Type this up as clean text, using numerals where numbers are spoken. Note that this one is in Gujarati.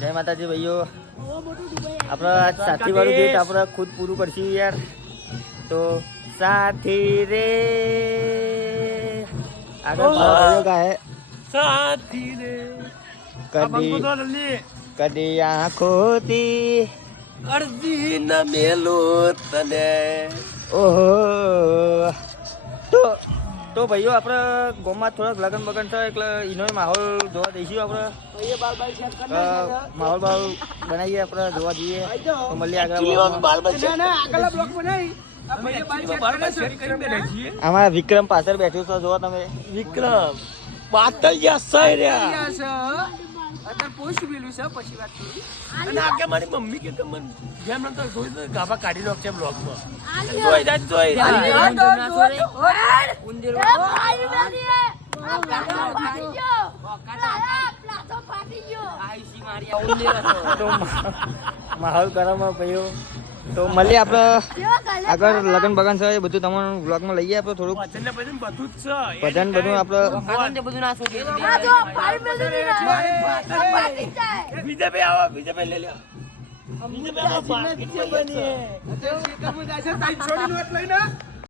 જય માતાજી ભાઈઓ. આપણે સાથી વાળું ગીત આપણે ખુદ પૂરું કરશું યાર. તો સાથી રે આગળ ભાઈઓ ગાય સાથી રે કદી આંખોથી અરજી ન મેલું તને. ઓહો. તો ભાઈઓ આપણે ગામમાં થોડાક લગન બગન થાય એટલે એનો માહોલ જોવા દઈશું. આપણે માહોલ બાલ બનાવીએ, આપણે જોવા જઈએ તો મળીએ આગળ. અમારા વિક્રમ પાછળ બેઠું છો, જોવા તમે. વિક્રમ પાતળિયા સહી રહ્યા અત્યારે પોસ્ટ મેલું છે, પછી વાત કરી. અને આગે મારી મમ્મી કે મને જેમ નતો જોઈ તો ગાભા કાઢી નાખશે બ્લોગમાં. જોઈ જા જોઈ તો માહોલ ગરમ ભાઈઓ. તો મળીએ આપણે આગળ લગન બગન છે એ બધું તમને વ્લોગમાં લઈએ. આપણે થોડુંક ભજન ને બધું જ છે. ભજન બધું આપણે બીજેપી આવો, બીજેપી લઈ લો. બીજેપી આવો,